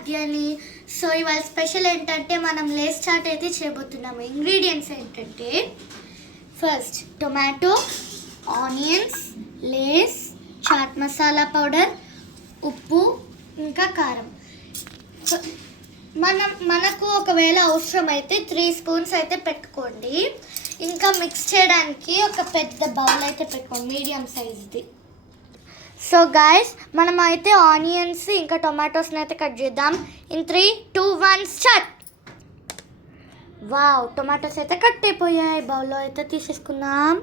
ఆద్యాని. So ఇవాళ special ఏంటంటే మనం లేస్ చాట్ అయితే చేయబోతున్నాము. ఇంగ్రీడియంట్స్ ఏంటంటే first tomato, onions, Lay's, chaat masala powder, ఉప్పు, ఇంకా కారం. మనకు ఒకవేళ అవసరమైతే 3 స్పూన్స్ అయితే పెట్టుకోండి. ఇంకా మిక్స్ చేయడానికి ఒక పెద్ద బౌల్ అయితే పెట్టుకోండి, మీడియం సైజ్ది. సో గాయస్, మనం అయితే ఆనియన్స్ ఇంకా టొమాటోస్ని అయితే కట్ చేద్దాం. In 3, 2, 1 start. వావ్, టొమాటోస్ అయితే కట్ అయిపోయాయి. బౌల్లో అయితే తీసేసుకుందాం.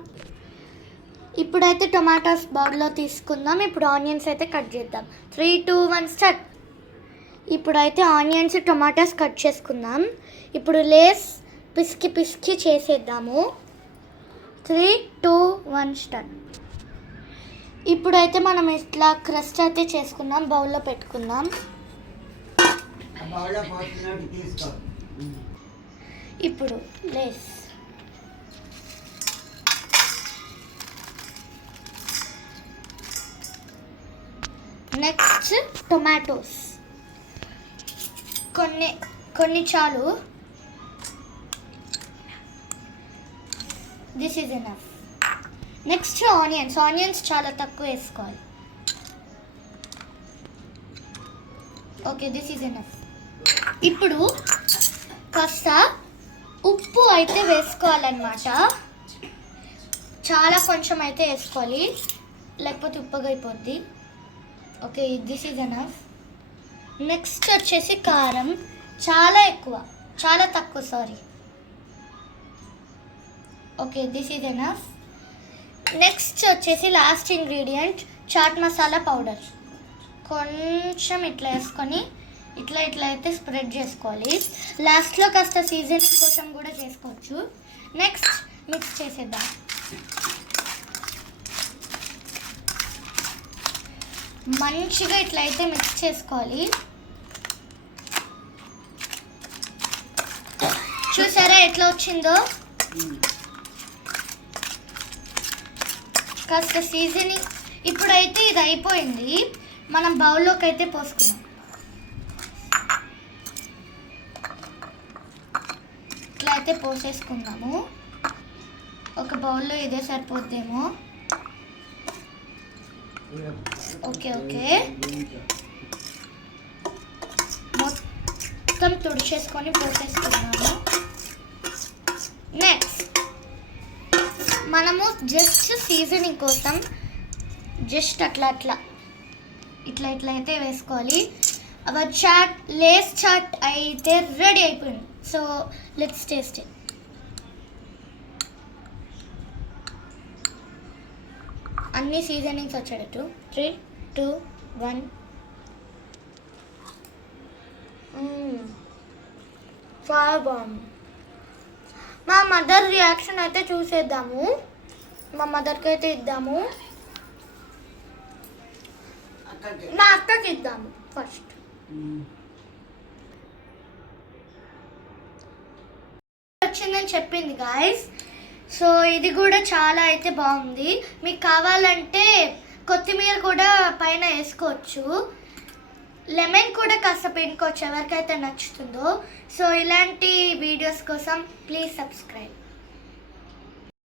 ఇప్పుడైతే టొమాటోస్ బౌల్లో తీసుకుందాం. ఇప్పుడు ఆనియన్స్ అయితే కట్ చేద్దాం. 3, 2, 1 స్టార్ట్. ఇప్పుడైతే ఆనియన్స్ టొమాటోస్ కట్ చేసుకుందాం. ఇప్పుడు లేస్ పిసికి చేసేద్దాము. 3, 2, 1 స్టార్ట్. ఇప్పుడైతే మనం ఇట్లా క్రస్ట్ అయితే చేసుకుందాం. బౌల్లో పెట్టుకుందాం. ఇప్పుడు లేస్, నెక్స్ట్ టొమాటోస్ కొన్ని చాలు. This is enough. Next onions చాలా తక్కువ వేసుకోవాలి. Okay, this is enough. ఇప్పుడు కాస్త ఉప్పు అయితే వేసుకోవాలన్నమాట. చాలా కొంచెం అయితే వేసుకోవాలి, లేకపోతే ఉప్పుగా అయిపోద్ది. Okay, this is enough. Next వచ్చేసి కారం. చాలా తక్కువ sorry. Okay, this is enough. Next వచ్చేసి last ingredient chaat masala powder. కొంచెం ఇట్లా వేసుకొని ఇట్లా అయితే స్ప్రెడ్ చేసుకోవాలి. లాస్ట్లో కాస్త సీజనింగ్ కోసం కూడా చేసుకోవచ్చు. నెక్స్ట్ మిక్స్ చేసేద్దాం. మంచిగా ఇట్లా అయితే మిక్స్ చేసుకోవాలి. చూసారా ఎట్లా వచ్చిందో? కాస్త సీజనింగ్. ఇప్పుడైతే ఇది అయిపోయింది. మనం బౌల్లోకి అయితే పోసుకున్నాం. ఇట్లా అయితే పోసేసుకుందాము. ఒక బౌల్లో ఇదే సరిపోద్దేమో. ఓకే, మొత్తం తుడిచేసుకొని పోసేసుకున్నాము. నెక్స్ట్ మనము జస్ట్ సీజనింగ్ కోసం జస్ట్ అట్లా అయితే వేసుకోవాలి. అవర్ లేస్ చాట్ అయితే రెడీ అయిపోయింది. So let's taste it. అన్ని సీజనింగ్స్ వచ్చేటట్టు. 3, 2, 1. చాలా బాగుంది. మా మదర్ రియాక్షన్ అయితే చూసేద్దాము. మా మదర్కి అయితే ఇద్దాము. మా అక్కకి ఇద్దాము ఫస్ట్. వచ్చిందని చెప్పింది గాయస్. సో ఇది కూడా చాలా అయితే బాగుంది. మీకు కావాలంటే కొత్తిమీర కూడా పైన వేసుకోవచ్చు. లెమన్ కూడా కాస్త పిండుకోవచ్చు, ఎవరికైతే నచ్చుతుందో. సో ఇలాంటి వీడియోస్ కోసం ప్లీజ్ సబ్స్క్రైబ్.